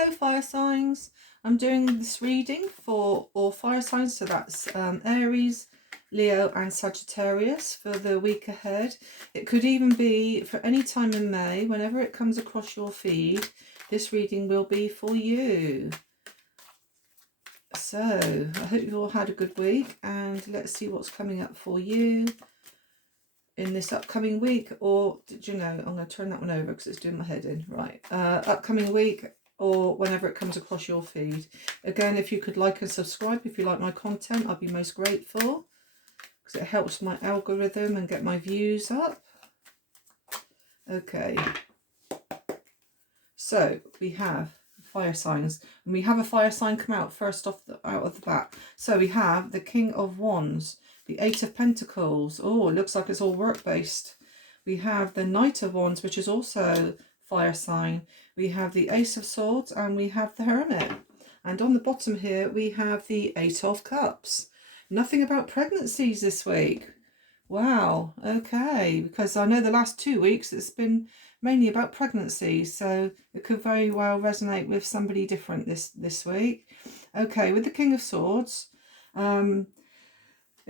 Hello fire signs. I'm doing this reading for all fire signs, so that's Aries, Leo and Sagittarius for the week ahead. It could even be for any time in May. Whenever it comes across your feed, this reading will be for you. So I hope you've all had a good week, and let's see what's coming up for you in this upcoming week. Or did you know, I'm going to turn that one over because it's doing my head in. Right, upcoming week, or whenever it comes across your feed. Again, if you could like and subscribe if you like my content, I'd be most grateful, because it helps my algorithm and get my views up. Okay, so we have fire signs, and we have a fire sign come out first off out of the bat. So we have the King of Wands, the Eight of Pentacles. Oh, it looks like it's all work based. We have the Knight of Wands, which is also fire sign. We have the Ace of Swords, and we have the Hermit. And on the bottom here we have the Eight of Cups. Nothing about pregnancies this week. Wow, okay, because I know the last 2 weeks it's been mainly about pregnancy, so it could very well resonate with somebody different this week. Okay, with the King of Swords, in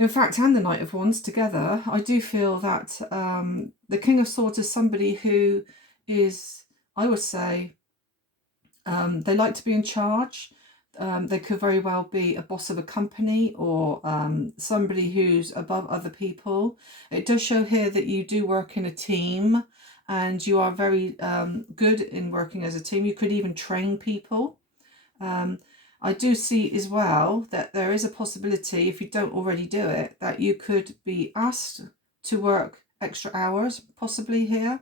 fact, and the Knight of Wands together, I do feel that the King of Swords is somebody who is, I would say, they like to be in charge. They could very well be a boss of a company, or somebody who's above other people. It does show here that you do work in a team, and you are very good in working as a team. You could even train people. I do see as well that there is a possibility, if you don't already do it, that you could be asked to work extra hours, possibly here.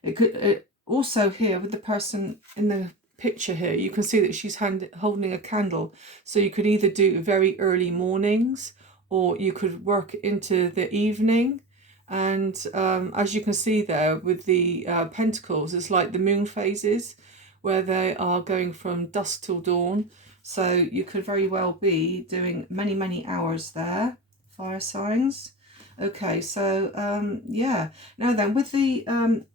It could also here with the person in the picture here, you can see that she's holding a candle. So you could either do very early mornings, or you could work into the evening. And as you can see there with the pentacles, it's like the moon phases, where they are going from dusk till dawn. So you could very well be doing many hours there, fire signs. Okay, so yeah. Now then, with the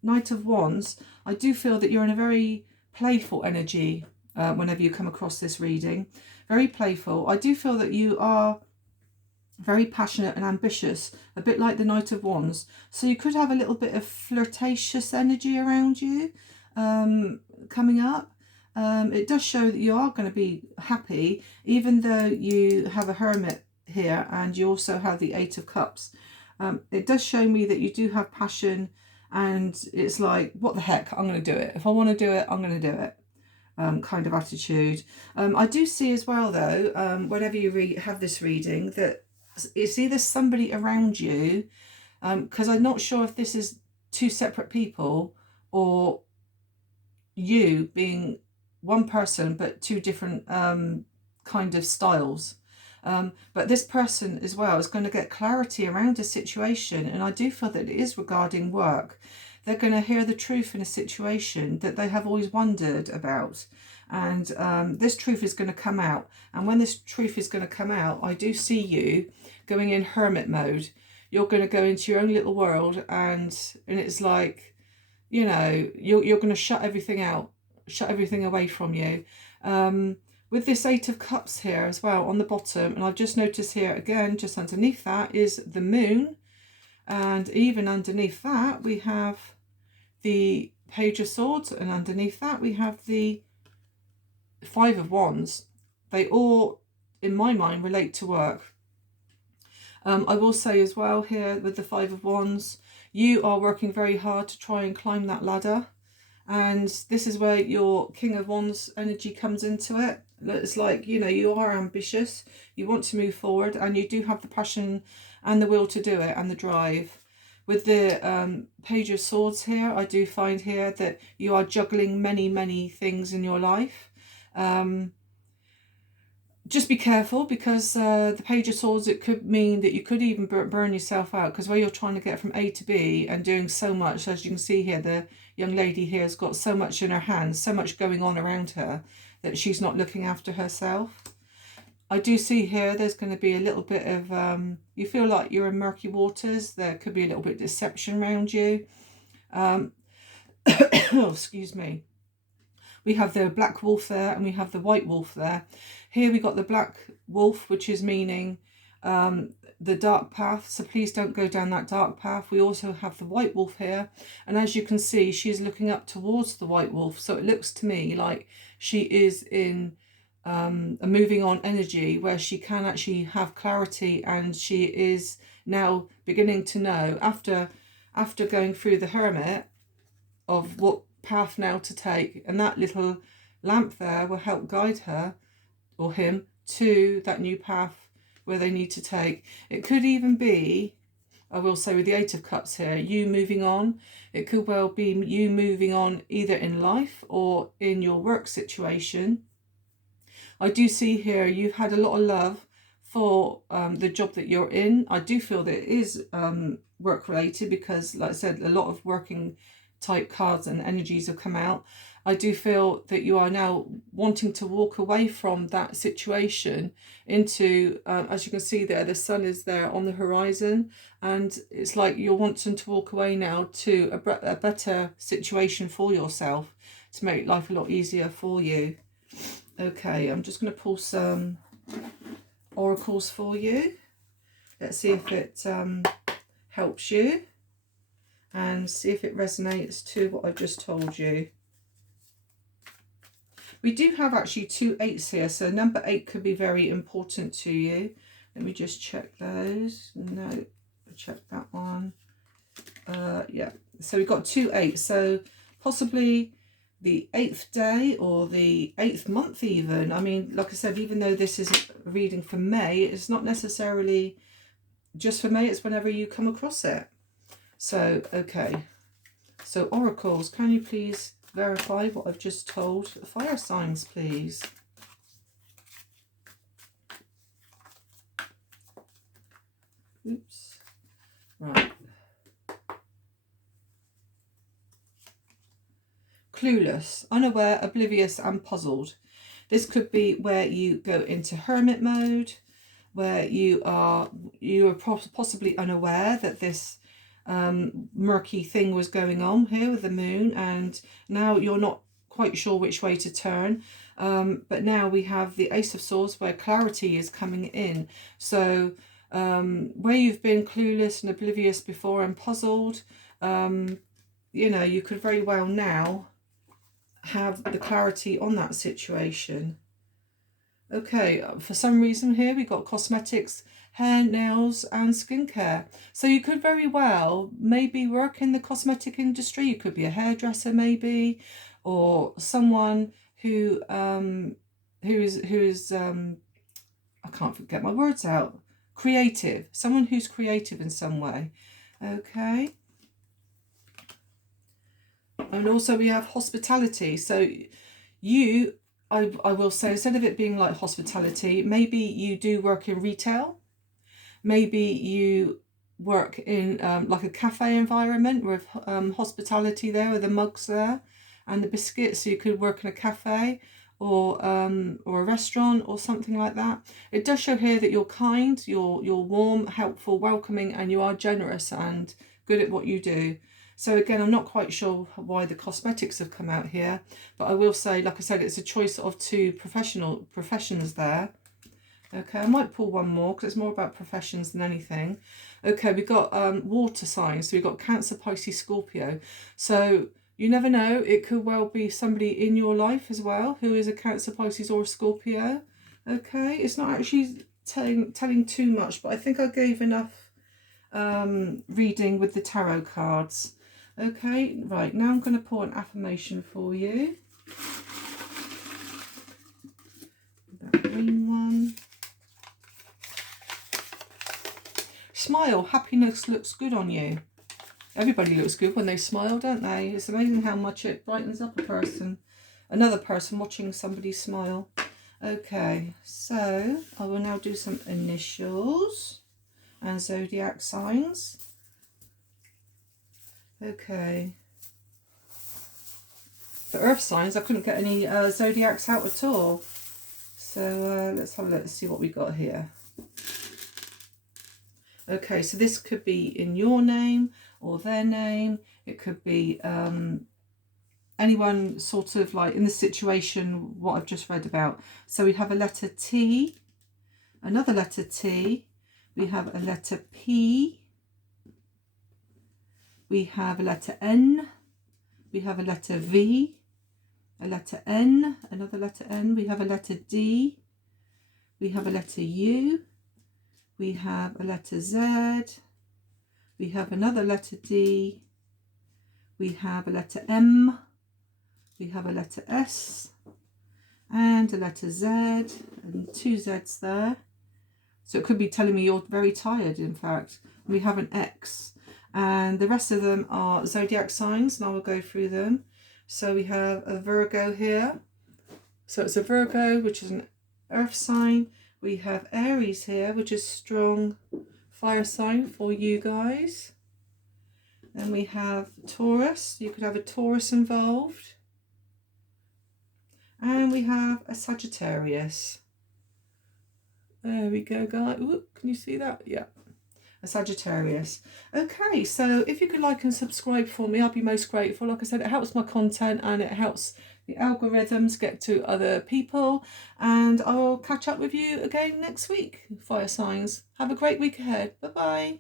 Knight of Wands, I do feel that you're in a very playful energy whenever you come across this reading. Very playful. I do feel that you are very passionate and ambitious, a bit like the Knight of Wands. So you could have a little bit of flirtatious energy around you coming up. It does show that you are going to be happy, even though you have a Hermit here and you also have the Eight of Cups. It does show me that you do have passion, and it's like, what the heck, I'm going to do it. If I want to do it, I'm going to do it. Kind of attitude. I do see as well, though, whenever you have this reading, that it's either somebody around you, because I'm not sure if this is two separate people, or you being one person but two different kind of styles. But this person as well is going to get clarity around a situation, and I do feel that it is regarding work. They're going to hear the truth in a situation that they have always wondered about, and this truth is going to come out. And when this truth is going to come out, I do see you going in hermit mode. You're going to go into your own little world, and it's like, you know, you're going to shut everything out, shut everything away from you. With this Eight of Cups here as well on the bottom, and I've just noticed here again, just underneath that is the moon, and even underneath that we have the Page of Swords, and underneath that we have the Five of Wands. They all, in my mind, relate to work. I will say as well here with the Five of Wands, you are working very hard to try and climb that ladder. And this is where your King of Wands energy comes into it. It's like, you know, you are ambitious, you want to move forward, and you do have the passion and the will to do it, and the drive. With the Page of Swords here, I do find here that you are juggling many things in your life. Just be careful, because the Page of Swords, it could mean that you could even burn yourself out, because where you're trying to get from A to B and doing so much, as you can see here, the young lady here has got so much in her hands, so much going on around her, that she's not looking after herself. I do see here there's going to be a little bit of, you feel like you're in murky waters. There could be a little bit of deception around you. Oh, excuse me. we have the black wolf there and we have the white wolf there. Here we got the black wolf, which is meaning the dark path, so please don't go down that dark path. We also have the white wolf here, and as you can see, she's looking up towards the white wolf, so it looks to me like she is in a moving on energy where she can actually have clarity, and she is now beginning to know after going through the hermit of what path now to take, and that little lamp there will help guide her or him to that new path where they need to take. It could even be, I will say with the Eight of Cups here, you moving on. It could well be you moving on either in life or in your work situation. I do see here you've had a lot of love for the job that you're in. I do feel that it is work related because, like I said, a lot of working type cards and energies have come out. I do feel that you are now wanting to walk away from that situation into, as you can see there, the sun is there on the horizon, and it's like you're wanting to walk away now to a better situation for yourself to make life a lot easier for you. Okay, I'm just going to pull some oracles for you. Let's see if it helps you and see if it resonates to what I've just told you. We do have actually 2 8s here, so number 8 could be very important to you. Let me just check those. No, check that one. Yeah, so we've got 2 8s, so possibly the 8th day or the 8th month even. I mean, like I said, even though this is a reading for May, it's not necessarily just for May, it's whenever you come across it. So, okay. So, oracles, can you please verify what I've just told the fire signs, please? Oops. Right. Clueless, unaware, oblivious and puzzled. This could be where you go into hermit mode, where you are possibly unaware that this murky thing was going on here with the moon, and now you're not quite sure which way to turn. But now we have the Ace of Swords where clarity is coming in. So where you've been clueless and oblivious before and puzzled, you know, you could very well now have the clarity on that situation. Okay, for some reason here we got cosmetics, hair, nails and skincare. So you could very well maybe work in the cosmetic industry. You could be a hairdresser maybe, or someone who is I can't get my words out. Creative, someone who's creative in some way. Okay. And also we have hospitality. So you, I will say, instead of it being like hospitality, maybe you do work in retail. Maybe you work in like a cafe environment with hospitality there, with the mugs there and the biscuits. So you could work in a cafe or a restaurant or something like that. It does show here that you're kind, you're warm, helpful, welcoming, and you are generous and good at what you do. So again, I'm not quite sure why the cosmetics have come out here, but I will say, like I said, it's a choice of 2 professions there. Okay, I might pull one more because it's more about professions than anything. Okay, we've got water signs. So we've got Cancer, Pisces, Scorpio. So you never know, it could well be somebody in your life as well who is a Cancer, Pisces or a Scorpio. Okay, it's not actually telling too much, but I think I gave enough reading with the tarot cards. Okay, right, now I'm going to pull an affirmation for you. That green one. Smile, happiness looks good on you. Everybody looks good when they smile, don't they? It's amazing how much it brightens up a person. Another person watching somebody smile. Okay, so I will now do some initials and zodiac signs. Okay. For earth signs, I couldn't get any zodiacs out at all. So let's have a look, let's see what we got here. Okay, so this could be in your name or their name. It could be anyone sort of like in the situation what I've just read about. So we have a letter T, another letter T, we have a letter P, we have a letter N, we have a letter V, a letter N, another letter N, we have a letter D, we have a letter U, we have a letter Z, we have another letter D, we have a letter M, we have a letter S, and a letter Z, and 2 Z's there. So it could be telling me you're very tired, in fact. We have an X, and the rest of them are zodiac signs, and I will go through them. So we have a Virgo here. So it's a Virgo, which is an earth sign. We have Aries here, which is strong fire sign for you guys. Then we have Taurus. You could have a Taurus involved. And we have a Sagittarius. There we go, guys. Ooh, can you see that? Yeah, a Sagittarius. Okay, so if you could like and subscribe for me, I'll be most grateful. Like I said, it helps my content and it helps the algorithms get to other people. And I'll catch up with you again next week, fire signs. Have a great week ahead. Bye-bye.